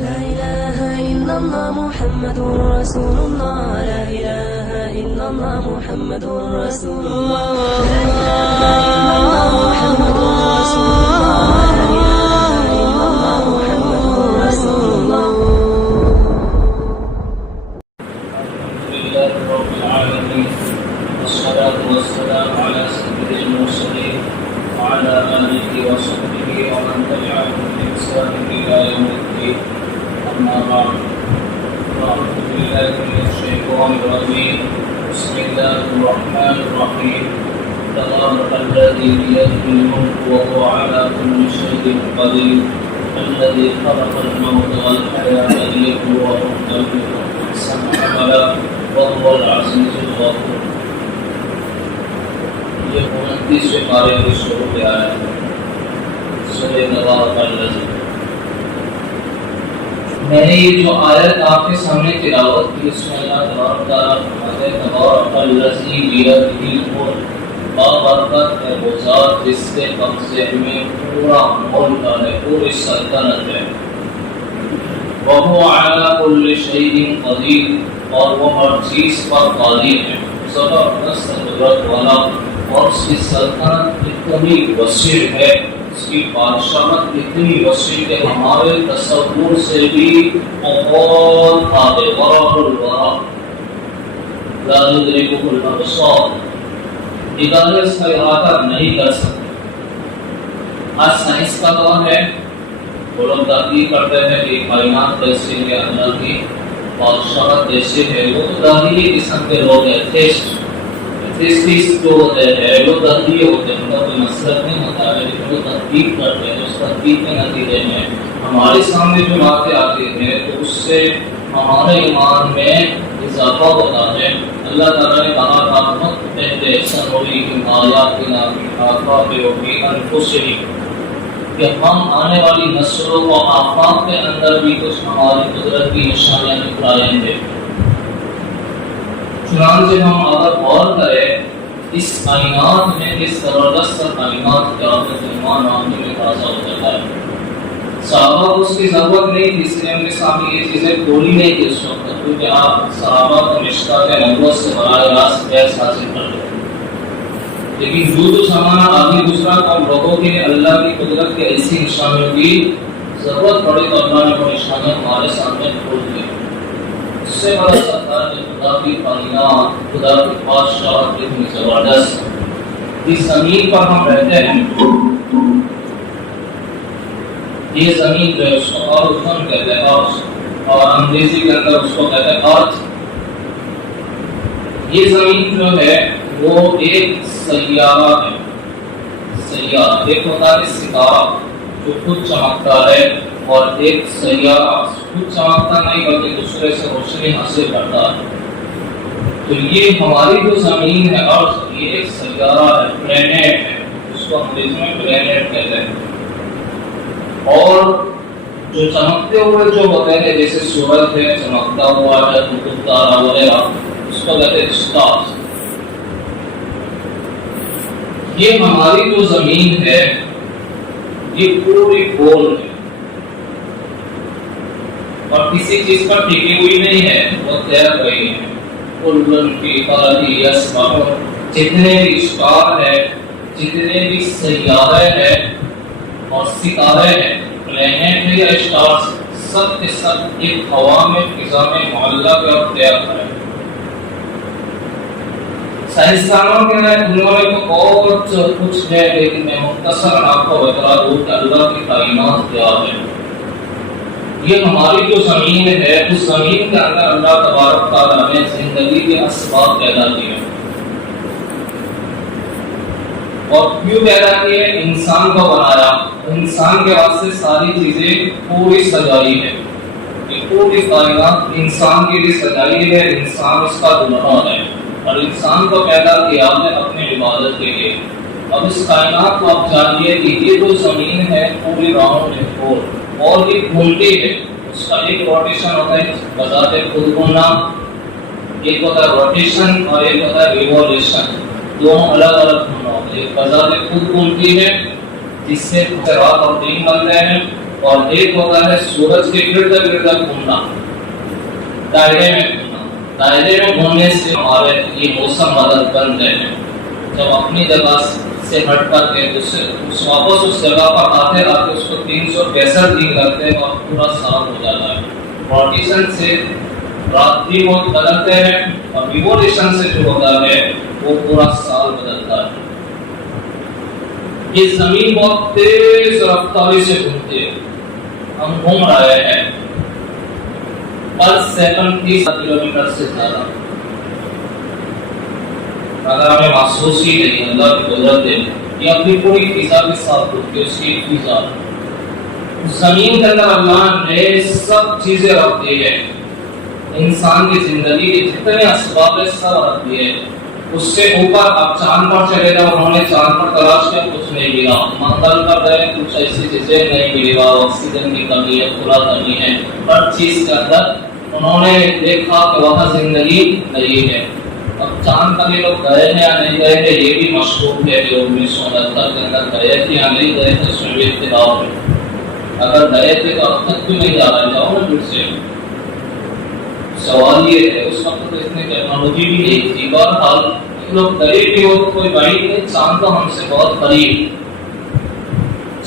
لا إله إلا الله محمد رسول الله لا إله إلا الله محمد رسول الله لا إله إلا الله محمد رسول الله لا إله إلا الله محمد رسول الله. الحمد لله رب العالمين والصلاة والسلام على سيد المرسلين وعلى آله وصحبه ومن تبعهم بإحسان إلى يوم الدين. أما بعد فأعوذ بالله من الشيطان الرجيم. بسم الله الرحمن الرحيم. تبارك الذي بيده الملك وهو على كل شيء قدير الذي خلق الموت والحياة ليبلوكم أيكم أحسن عملا وهو العزيز الغفور. یہ 29ویں پارے کی شروع میں آیا ہے سورہ تبارک الذی. میں نے یہ جو آیت آپ کے سامنے تلاوت کی اس میں اللہ تبارک تعالیٰ فرماتے ہیں تبارک الذی بیدہ الملک، بابرکت ہے وہ ذات جس کے قبضے میں پورا ملک ہے، پوری سلطنت ہے. وَهُوَ عَلَى كُلِّ شَيْءٍ قَدِيرٌ، اور وہ ہر چیز پر قادر ہے، زبردست قدرت والا، اور اس کی سلطنت اتنی وسیع ہے، اس کی بادشاہت اتنی وسیع کہ ہمارے تصور سے بھی بہت آگے. وَرَبُّ الْوَرَى لَا يُدْرِكُهُ الْأَبْصَارُ، نگاہیں اس کا احاطہ نہیں کر سکتے. آج سائنس کا دور ہے، وہ لوگ تحقیق کرتے ہیں کہ کائنات کیسی ہے، اللہ کی بادشاہت کیسی ہے. وہ تو ظاہری قسم کے لوگ ہیں، ایتھیسٹ جو ہوتے ہیں وہ تحقیق ہوتے ہیں، ان کا کوئی مسئلہ نہیں ہوتا ہے، لیکن وہ تحقیق کرتے ہیں. اس تحقیق کے نتیجے میں ہمارے سامنے جو باتیں آتی ہیں تو اس سے ہمارے ایمان میں اضافہ ہوتا ہے. اللہ تعالیٰ نے کہا تھا مت پہلے سنوریم آیاتنا فی آفاق وفی انفسہم، کہ ہم آنے والی نسلوں کو آفاق کے اندر بھی کچھ ہماری قدرت کی نشانیاں دکھلائیں گے. چنانچہ ہم اگر غور کریں اس کائنات میں اس زبردست کائنات کے آخر ایمان آنے میں تازہ ہو جاتا ہے. صحابہ کو اس کی ضرورت نہیں تھی، اس لیے ان کے سامنے یہ چیزیں کھولی نہیں تھی اس وقت، کیونکہ آپ صحابہ کو مشکات نبوت سے براہ راست فیض حاصل کر لیتے. لیکن جو زمانہ آگے گزرا تو لوگوں کے اللہ کی قدرت کے ایسی نشانیوں کی ضرورت پڑی تو اللہ نے وہ نشانیاں ہمارے سامنے کھول دی. اس سے بڑا سرکار کہ خدا کی کائنات، خدا کی بادشاہت اتنی زبردست. اس زمین پر ہم رہتے ہیں، یہ زمین جو ہے اس کو ارتھ کہتے ہیں، اور انگریزی کے اندر اس کو کہتے ہیں ارتھ. یہ زمین جو ہے وہ ایک سیارہ ہے. سیارہ ایک ہوتا ہے ستارہ جو خود چمکتا ہے، اور ایک سیارہ خود چمکتا نہیں بلکہ دوسرے سے روشنی حاصل کرتا ہے. تو یہ ہماری جو زمین ہے ارتھ، یہ ایک سیارہ ہے، پلینٹ ہے، اس کو انگریزی میں پلینٹ کہتے ہیں. اور جو چمکتے ہوئے جو ہوتے ہیں جیسے سورج ہے چمکتا ہوا ہے، قطب تارہ وغیرہ، اس کو کہتے ہیں اسٹارز. یہ ہماری جو زمین ہے یہ پوری گول ہے اور کسی چیز پر ٹکی ہوئی نہیں ہے، وہ تیر رہی ہے. جتنے بھی اسٹار ہے، جتنے بھی سیارے ہیں اور ستارے ہیں، پلینٹ ہے یا اسٹارز، سب کے سب ایک ہوا میں فضا میں معلق اور تیر ہے. سائنسدانوں کے انہوں نے تو بہت کچھ ہے، لیکن میں مختصر آپ کو بتا دوں کہ اللہ کی کائنات کیا ہے. یہ ہماری جو زمین ہے اس زمین کے اندر اللہ تبارک تعالیٰ نے زندگی کے اسباب پیدا کیے. اور کیوں پیدا کیے؟ انسان کو بنایا، انسان کے واسطے ساری چیزیں پوری سجائی ہے. یہ پوری کائنات انسان کے لیے سجائی ہے، انسان اس کا دلہا ہے، اور انسان کو پیدا کیا ہے اپنی عبادت کے لیے. اب اس کائنات کو آپ جانیے کہ یہ جو زمین ہے پوری راؤنڈ ہے، اور یہ گھومتی ہے. اس کا ایک روٹیشن ہوتا ہے بذات خود گھومنا، ایک ہوتا ہے روٹیشن اور ایک ہوتا ہے ریولیوشن. دونوں الگ الگ گھومنا ہوتا ہے. ایک بذات خود گھومتی ہے جس سے رات اور دن بنتے ہیں، اور ایک ہوتا ہے سورج کے ارد گرد گھومنا، دائرے میں گھومنا۔ دائرے میں گھومنے سے ہمارے یہ موسم بدلتے ہیں، جب اپنی جگہ سے ہٹ کر کے واپس اس جگہ پر آتے آتے اس کو 365 دن لگتے ہیں اور پورا سال ہو جاتا ہے۔ روٹیشن سے رات بھی وہ بدلتے ہیں اور ریولیوشن سے جو ہوتا ہے وہ پورا سال بدلتا ہے۔ یہ زمین بہت تیز رفتاری سے گھومتی ہے، ہم گھوم رہے ہیں پر سیکنڈ 30 کلومیٹر سے زیادہ۔ اگر ہمیں محسوس ہی نہیں، اللہ کی قدرت ہے، یہ اپنی پوری فضا کے ساتھ ہوتی ہے، اس کی فضا زمین کے اندر اللہ نے سب چیزیں رکھ دی ہے، انسان کی زندگی کے جتنے اسباب سب رکھ دیے۔ اس سے اوپر آپ چاند پر چلے جاؤ، انہوں نے چاند پر تلاش کیا، کچھ نہیں ملا۔ منگل پر گئے، کچھ ایسی چیزیں نہیں ملی، آکسیجن کی کمی ہے، پورا کمی ہے، ہر چیز کے اندر انہوں نے دیکھا کہ وہاں زندگی نہیں ہے۔ اب چاند پر یہ لوگ گئے ہیں یا نہیں گئے ہیں یہ بھی مشہور ہے کہ 1969 کے اندر گئے تھے یا نہیں گئے تھے، اس میں بھی اختلاف ہے۔ اگر گئے تھے تو اب تک کیوں نہیں جا رہے، جاؤ نا پھر سے۔ سوال یہ ہے اس وقت تو اتنی ٹیکنالوجی بھی نہیں تھی، بہرحال لوگ قریب بھی ہو تو کوئی بڑی نہیں، چاند تو ہم سے بہت قریب۔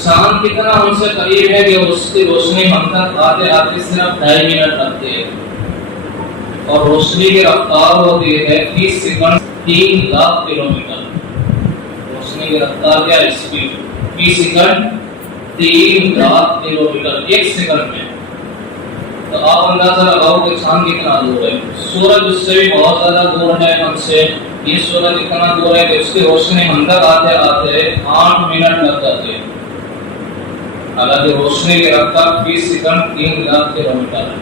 چاند کتنا ہم سے قریب ہے کہ اس کی روشنی ہم تک آتے آتے صرف 2.5 منٹ لگتے ہیں، اور روشنی کی رفتار ہوتی ہے فی سیکنڈ 3 لاکھ کلومیٹر۔ روشنی کی رفتار کیا ہے؟ اسپیڈ فی سیکنڈ 3 لاکھ کلومیٹر ایک سیکنڈ میں۔ تو آپ اندازہ لگاؤ کہ چاند کتنا دور ہے۔ سورج اس سے بھی بہت زیادہ دور ہے ہم سے۔ یہ سورج اتنا دور ہے کہ اس کی روشنی ہم تک آتے آتے 8 منٹ لگ جاتے ہیں، حالانکہ روشنی کی رفتار فی سیکنڈ 3 لاکھ کلومیٹر ہے۔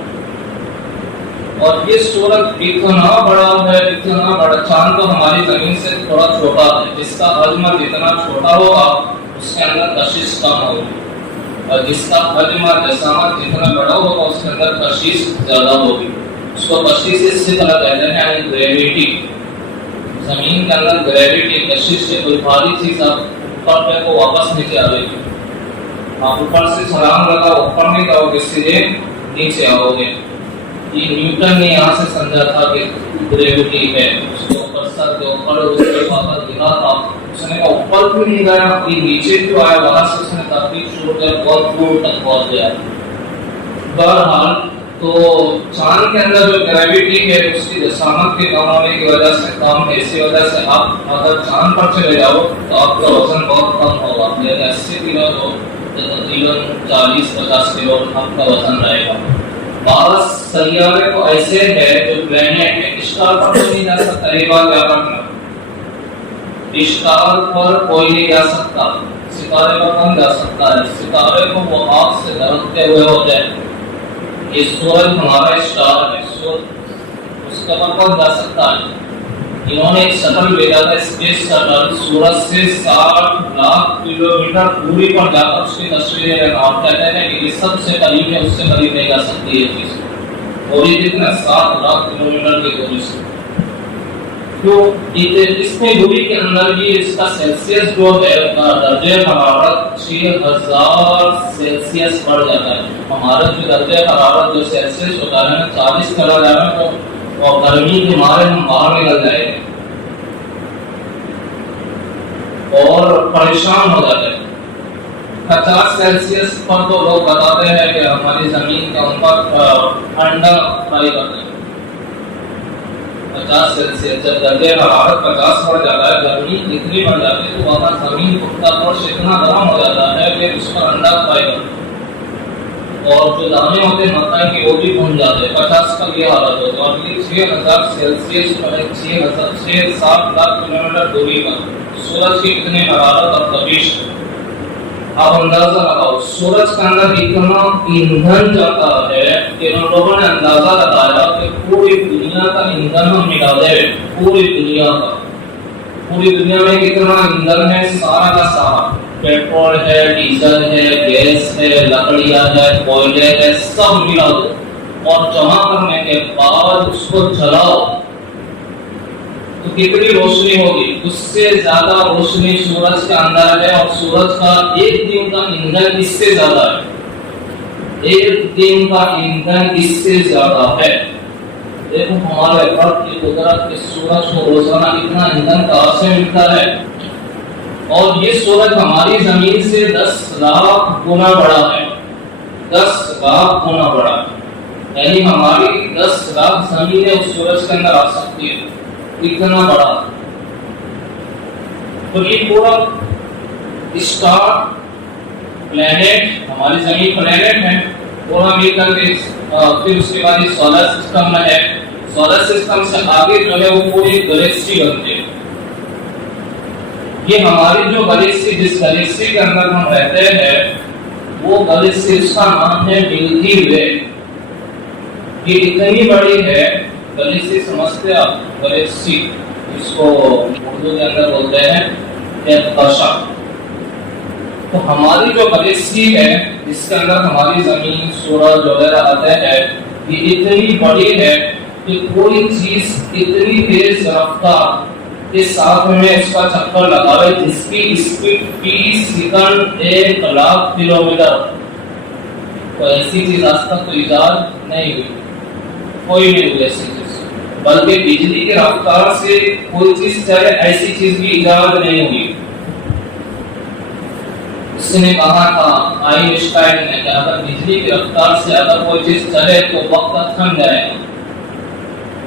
اور یہ سورج اتنا بڑا ہے، اتنا بڑا، چاند تو ہماری زمین سے تھوڑا چھوٹا ہے، جس کا حجم جتنا چھوٹا ہوگا اس کے اندر کشش کم ہوگی، اور جس کا حجم جسامت جتنا بڑا ہوگا اس کے اندر کشش زیادہ ہوگی۔ اس کو کشش اس سے طرح کہتے ہیں یعنی گریویٹی۔ زمین کے اندر گریویٹی کشش سے کوئی بھاری چیز آپ اوپر پہ کو واپس نیچے آ گئی، آپ اوپر سے چھلانگ لگا اوپر نہیں جاؤ گے، سیدھے نیچے آؤ گے۔ یہ نیوٹن نے یہاں سے سمجھا تھا کہ گریویٹی ہے، اس کے اوپر سر کے اوپر اس کے پاس گرا تھا، اس نے کہا اوپر کیوں نہیں گیا، یہ نیچے کیوں آیا، وہاں سے اس نے تحقیق شروع کیا، بہت دور تک پہنچ گیا۔ بہرحال تو چاند کے اندر جو گریویٹی ہے اس کی جسامت کے کم ہونے کی وجہ سے، کم ایسی وجہ سے آپ اگر چاند پر چلے جاؤ تو آپ کا وزن بہت کم ہوگا، یعنی 80 کلو تو تقریباً 40-50 کلو آپ کا وزن رہے گا۔ بعض سیارے تو ایسے ہے جو پلینٹ ہے، اشکال پر کوئی نہیں جا سکتا، یہ بات یاد رکھنا، اشکال پر کوئی نہیں جا سکتا، ستارے پر کون جا سکتا ہے؟ ستارے کو وہ آگ سے درکتے ہوئے ہوتے ہیں۔ یہ سورج ہمارا اسٹار ہے، سورج اس کے پر کون جا سکتا ہے؟ انہوں نے ایک شٹل بھیجا تھا، اسپیس شٹل، سورج سے 60 لاکھ کلومیٹر دوری پر جا کر اس کی تصویریں لینا، اور کہتے ہیں کہ یہ سب سے قریب ہے، اس سے قریب نہیں جا سکتی یہ چیز، اور یہ کتنا 7 لاکھ کلومیٹر کی دوری سے۔ تو اس میں دوری کے اندر بھی اس کا سیلسیس جو ہے درجہ حرارت 6000 سیلسیس بڑھ جاتا ہے۔ ہمارا جو درجہ حرارت جو سیلسیس ہوتا ہے 40 چلا جا رہا ہے تو اور گرمی کے مارے ہم باہر نکل جائیں گے اور پریشان ہو جاتے ہیں۔ 50 سیلسیس پر تو لوگ بتاتے ہیں کہ ہماری زمین کے اوپر انڈا فرائی کرتے ہیں۔ 50 سیلسیس جب درجہ حرارت 50 بڑھ جاتا ہے، گرمی اتنی بڑھ جاتی ہے تو وہاں زمین کا فرش اتنا گرم ہو جاتا ہے کہ اس پر انڈا فرائی کرتے ہیں، اور جو دانے ہوتے ہیں مکئی کے وہ بھی بھون جاتے ہیں۔ 50 کا یہ حالت ہوتا ہے، اور یہ 6000 سیلسیس پر 6-7 لاکھ کلومیٹر دوری پر سورج کی اتنی حرارت اور تپش۔ آپ اندازہ لگاؤ سورج کے اندر اتنا ایندھن جاتا ہے کہ ان لوگوں نے اندازہ لگایا کہ پوری دنیا کا ایندھن ہم ملا دیں، پوری دنیا میں کتنا ایندھن ہے، سارا کا سارا، پیٹرول ہے، ڈیزل ہے، گیس ہے، لکڑیاں ہے، کوئلے ہے، سب ملا دو اور جمع کرنے کے بعد اس کو جلاؤ تو کتنی روشنی ہوگی؟ اس سے زیادہ روشنی سورج کے اندر ہے، اور سورج کا ایک دن کا ایندھن اس سے زیادہ ہے۔ ایک دن کا ایندھن اس سے زیادہ ہے۔ دیکھو ہمارے رب کی قدرت کے سورج کو روزانہ اتنا ایندھن کہاں سے ملتا ہے، اور یہ سورج ہماری زمین سے 10 لاکھ گنا بڑا ہے، 10 لاکھ گنا بڑا ہے، یعنی ہماری 10 لاکھ زمینیں اس سورج کے اندر آ سکتی ہے، اتنا بڑا۔ تو یہ پورا اسٹار پلینٹ، ہماری زمین پلینٹ ہے، پورا مل کر کے پھر اس کے بعد سولر سسٹم میں ہے، سولر سسٹم سے آگے جو ہے وہ پوری گلیکسی بنتی ہے۔ یہ ہماری جو گلیکسی، جس گلیکسی کے اندر ہم رہتے ہیں، وہ گلیکسی، اس کا نام ہے ملکی وے۔ یہ اتنی بڑی ہے، گلیکسی سمجھتے آپ، گلیکسی اس کو اردو کے اندر بولتے ہیں کہکشاں۔ تو ہماری جو گلیکسی ہے جس کے اندر ہماری زمین، سورج وغیرہ آتے ہیں، یہ اتنی بڑی ہے کہ کوئی چیز اتنی تیز رفتار کے ساتھ میں اس کا چکر لگاوے جس کی اسپیڈ 30 سیکنڈ 1 لاکھ کلومیٹر، تو ایسی چیز آج تک تو ایجاد نہیں ہوئی، کوئی نہیں ہوئی ایسی چیز، بلکہ بجلی کی رفتار سے کوئی چیز چلے ایسی چیز بھی ایجاد نہیں ہوئی۔ اس نے کہا تھا آئنسٹائن نے کہ اگر بجلی کی رفتار سے اگر کوئی چیز چلے تو وقت تھم جائے گا۔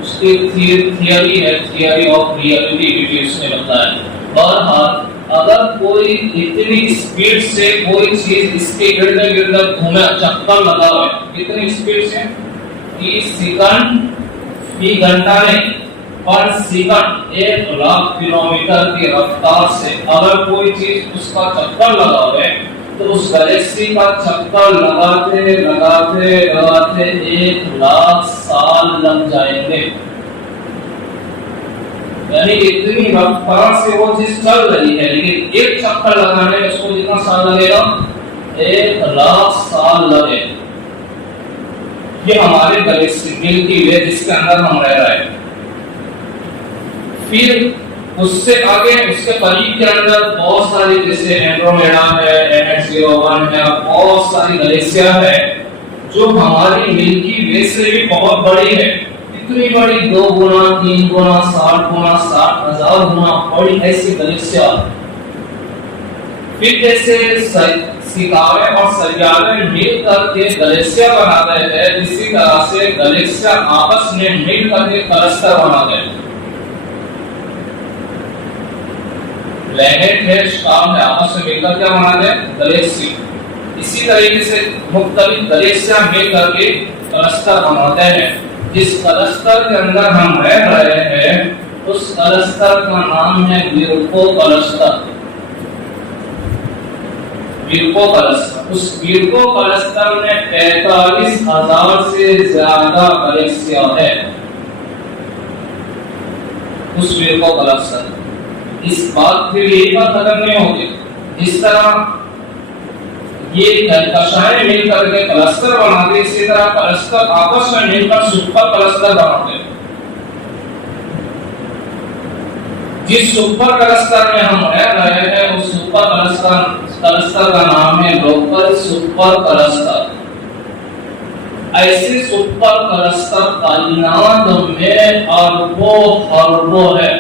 اس کی تھیوری ہے، تھیوری آف ریلیٹیوٹی، اس نے بتایا۔ بہرحال اگر کوئی اتنی اسپیڈ سے کوئی چیز اس کے ارد گرد گھومے، چکر لگاوے، کتنی اسپیڈ سے، 30 سیکنڈ فی گھنٹہ نہیں، پر سیکنڈ 1 لاکھ کلومیٹر کی رفتار سے اگر کوئی چیز اس کا چکر لگاوے تو اس گلیکسی کا چکر لگاتے لگاتے لگاتے 1 لاکھ سال لگ جائیں گے، یعنی اتنی رفتار سے وہ چیز چل رہی ہے، لیکن ایک چکر لگانے میں اس کو کتنا سال لگے گا، 1 لاکھ سال لگے۔ یہ ہمارے گلیکسی ملکی وے جس کے اندر ہم رہ رہے ہیں۔ پھر اس سے آگے اس کے قریب کے اندر بہت ساری، جیسے اینڈرومیڈا ہے، NH01 ہے، بہت ساری گلیکسیاں ہے جو ہماری ملکی وے سے بھی بہت بڑی ہے، اتنی بڑی 2 گنا 3 گنا 60 گنا 60,000 گنا بڑی ایسی گلیکسیاں۔ پھر جیسے ستارے اور سیارے مل کر کے گلیکسیاں بناتے ہیں، اسی طرح سے گلیکسیاں آپس میں مل کر کے کلسٹر بناتے ہیں۔ پلینٹ ہے، اسٹار ہے، آپس میں مل کر کیا بناتے ہیں، گلیکسی۔ اسی طریقے سے مختلف گلیکسیاں مل کر کے کلسٹر بناتے ہیں۔ جس کلسٹر کے اندر ہم رہ رہے ہیں اس کلسٹر کا نام ہے ویرکو کلسٹر۔ ویرکو کلسٹر، اس ویرکو کلسٹر میں 45,000 سے زیادہ گلیکسیاں ہیں۔ اس ویرکو کلسٹر، اس بات پھر یہی بات ختم نہیں ہوگی، جس طرح یہ کہکشائیں مل کر کے کلسٹر بناتے، اسی طرح کلسٹر آپس میں مل کر سپر کلسٹر بناتے۔ جس سپر کلسٹر میں ہم رہ رہے ہیں اس سپر کلسٹر کا نام ہے لوکل سپر کلسٹر۔ ایسے سپر کلسٹر کائنات میں اربوں خربوں ہے۔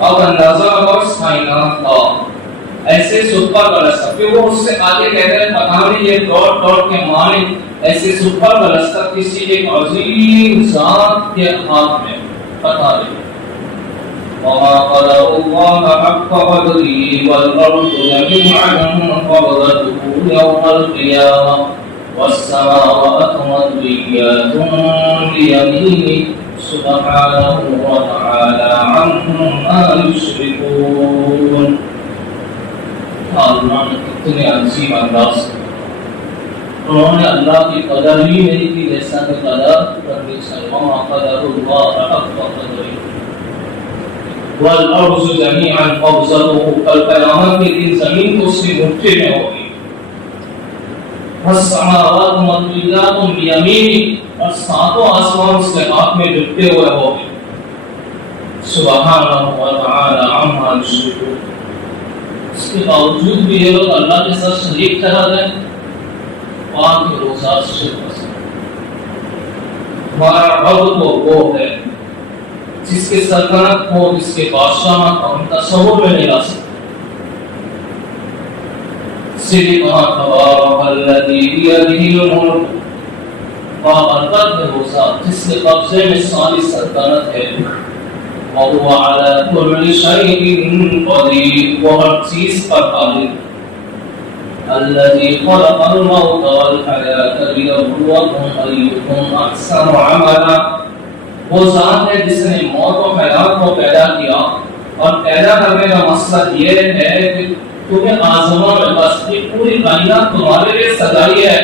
اب اندازہ لگاؤ اس کائنات کا، ایسے سپر کلسٹر، پھر وہ اس سے آگے کہتے ہیں پتہ نہیں یہ ڈاٹ ڈاٹ کے مالک ایسے سپر کلسٹر کسی ایک عظیم ذات کے ہاتھ میں، پتہ نہیں۔ وَمَا قَدَرُ اللَّهَ حَقَّ قَدْرِهِ وَالْأَرْضُ جَمِيعًا قَبْضَتُهُ يَوْمَ الْقِيَامَةِ وَالسَّمَاوَاتُ مَطْوِيَّاتٌ بِيَمِينِهِ سبحانه وتعالى عما يشركون۔ اللہ نے کتنے عظیم انداز سے انہوں نے اللہ کی قدر ہی نہیں کی جیسا کہ قدر کرنی چاہیے۔ وما قدر اللہ حق قدره والارض جميعا قبضته، کل قیامت کے دن زمین کو اس کی مٹھی میں ہوگی۔ والسماوات مطویات بیمینہ، اور ساتوں آسمان اس کے ہاتھ میں لپٹے ہوئے ہوں گے۔ سبحانہ و تعالی عما یشرکون۔ اس کے باوجود بھی یہ لوگ اللہ کے ساتھ شریک ٹھہرا دیں، وہاں کے روزات شرک پسند۔ ہمارا رب تو وہ ہے جس کے سلطنت کو، جس کے بادشاہ کو ہم تصور میں نہیں لا سکتے۔ اسی کہا تبارک الذی بیدہ الملک، بابرکت ہے وہ ذات جس کے قبضے میں ساری سلطنت ہے، وهو على كل شيء قدير، وہ ہر چیز پر قادر، الذي خلق الموت والحياة ليبلوكم أيكم أحسن عملا، وہ ذات ہے جس نے موت و حیات کو پیدا کیا، اور پیدا کرنے کا مقصد یہ ہے کہ تمہیں آزما میں، بس یہ پوری کائنات تمہارے لیے سجائی ہے،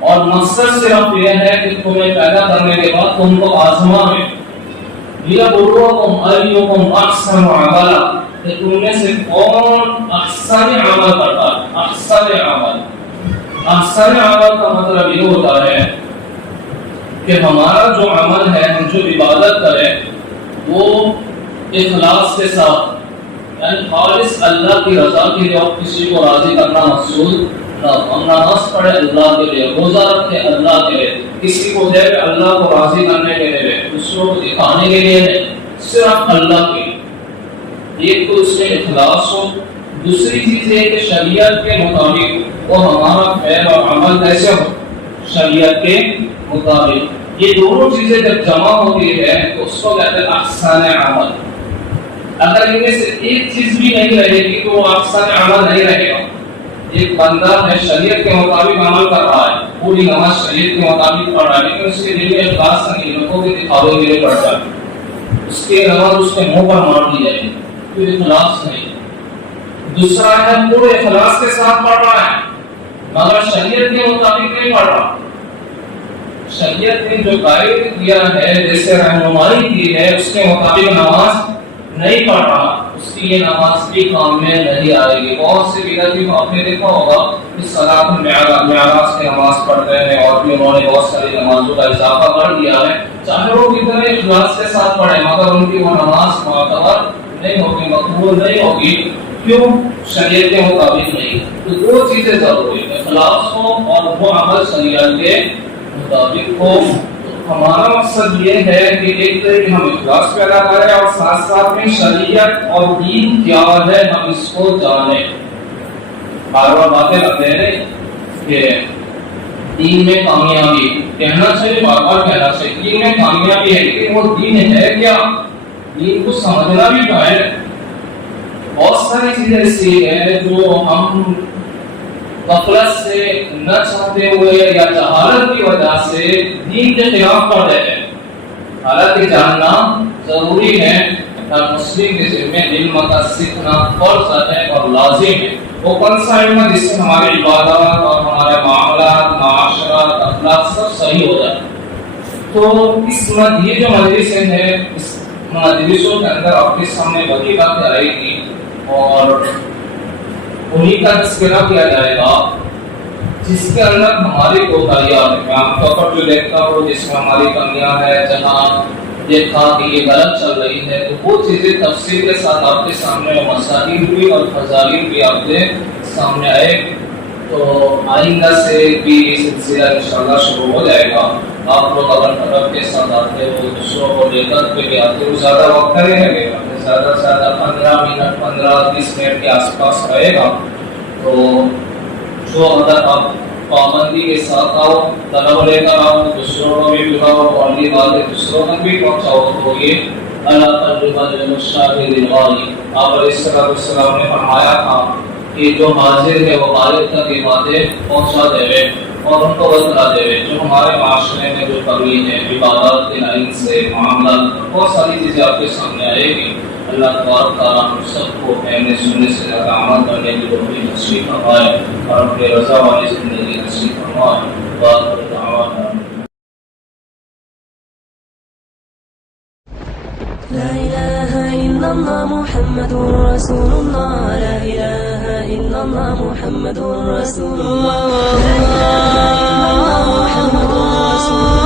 اور مقصد صرف یہ ہے کہ تمہیں پیدا کرنے کے بعد تم کو آزما میں لِيَبْلُوَكُمْ أَيُّكُمْ أَحْسَنُ عَمَلًا، کہ تم میں سے کون احسن عمل کرتا ہے۔ احسن عمل، احسن عمل کا مطلب یہ ہوتا ہے کہ ہمارا جو عمل ہے، ہم جو عبادت کریں وہ اخلاص کے ساتھ، یعنی خالص اللہ کی رضا کے لیے، اور کسی کو راضی کرنا مقصود نہ ہو۔ ہم نماز پڑھے اللہ کے لیے، روزہ رکھے اللہ کے لیے، کسی کو دے اللہ کو راضی کرنے کے لیے، دوسروں کو دکھانے کے لیے نہیں، صرف اللہ کے لیے۔ ایک تو اس میں اخلاص ہو، دوسری چیز یہ کہ شریعت کے مطابق وہ ہمارا فعل اور عمل کیسے ہو، شریعت کے مطابق۔ یہ دونوں چیزیں جب جمع ہوتی ہے تو اس کو کہتے ہیں احسن عمل۔ اگر ان میں سے ایک چیز بھی نہیں رہے گی تو وہ احسن عمل نہیں رہے گا۔ ایک بندہ ہے شریعت کے مطابق عمل کر رہا ہے، پوری نماز شریعت کے مطابق پڑھ رہا ہے، لیکن اس کے دل میں اخلاص نہیں، لوگوں کے دکھاوے کے لیے پڑھ رہا ہے، اس کی نماز اس کے منہ پر مار دی جائے گی، کوئی اخلاص نہیں۔ دوسرا ہے پورے اخلاص کے ساتھ پڑھ رہا ہے مگر شریعت کے مطابق نہیں پڑھ رہا۔ شریعت نے جو قائد کیا ہے، جیسے رہنمائی کی ہے، اس کے مطابق نماز نہیں پڑھ رہا، اس کی یہ نماز بھی کام میں نہیں آئے گی۔ بہت سے بدعتی کو آپ نے دیکھا ہوگا کہ صلاۃ المعراج کی نماز پڑھتے ہیں، اور بھی انہوں نے بہت ساری نمازوں کا اضافہ کر دیا ہے، چاہے وہ کتنے اخلاص کے ساتھ پڑھیں مگر ان کی وہ نماز معتبر نہیں ہوگی، مقبول نہیں ہوگی۔ کیوں؟ شریعت کے مطابق نہیں۔ تو دو چیزیں ضروری ہیں، اخلاص ہو اور وہ عمل شریعت کے مطابق ہو۔ ہمارا مقصد یہ ہے کہ ایک طرح ہم اخلاص پیدا کریں اور ساتھ ساتھ میں شریعت اور دین کیا ہے ہم اس کو جانیں۔ بار بار باتیں کرتے ہیں کہ دین میں کامیابی، کہنا چاہیے، بار بار کہنا چاہیے دین میں کامیابی ہے، لیکن وہ دین ہے کیا؟ دین کو سمجھنا بھی تو ہے۔ بہت ساری چیزیں ایسی ہیں جو ہم غفلت سے، نہ چاہتے ہوئے یا جہالت کی وجہ سے دین کے خلاف پڑھ رہے ہیں۔ حالانکہ جاننا ضروری ہے، ہر مسلم کے ذمہ علم کا سیکھنا فرض ہے اور لازم ہے۔ وہ کون سا علم ہے جس سے ہماری عبادات اور ہمارے معاملات، معاشرات، اخلاق سب صحیح ہو جائے۔ تو اس یہ جو مجلسیں ہیں، اس مجلسوں کے اندر آپ کے سامنے وہی باتیں آئے گی اور انہی کا تذکرہ کیا جائے گا جس کے اندر ہماری کوتاہیاں ہیں۔ میں عام طور پر جو دیکھتا ہوں جس میں ہماری کمیاں ہیں، جہاں دیکھا کہ یہ غلط چل رہی ہے، تو وہ چیزیں تفصیل کے ساتھ آپ کے سامنے، مسائل بھی اور فضائل بھی آپ کے سامنے آئے۔ تو آئندہ سے بھی یہ سلسلہ انشاءاللہ شروع ہو جائے گا۔ آپ لوگ اگر ادب کے ساتھ آتے ہو، دوسروں کو لے کر کے بھی آتے ہو، زیادہ وقت نہیں لگے گا، زیادہ سے زیادہ 15 منٹ 15-20 منٹ کے آس پاس رہے گا۔ تو جو اگر آپ پابندی کے ساتھ آؤ، طلب لے کر آؤ، دوسروں کو بھی بلاؤ اور یہ باتیں دوسروں تک بھی پہنچاؤ، تو یہ اللہ تجربہ شاہد الغاری آپ علیہ السلام نے فرمایا تھا کہ جو حاضر ہے وہ غائب تک یہ باتیں پہنچا دے اور ان کو بتلا دے۔ جو ہمارے معاشرے میں جو کمی ہے، عبادات کے لائن سے، معاملات، بہت ساری چیزیں آپ کے سامنے آئے گی۔ اللہ تبارک تعالیٰ ہم سب کو کہنے سننے سے زیادہ عمل کرنے کی توفیق نصیب فرمائے اور اپنے رضا والی زندگی نصیب فرمائے۔ وآخر دعوانا لا إله إلا الله محمد رسول الله، لا إله إلا الله محمد رسول الله، لا إله إلا الله محمد رسول الله۔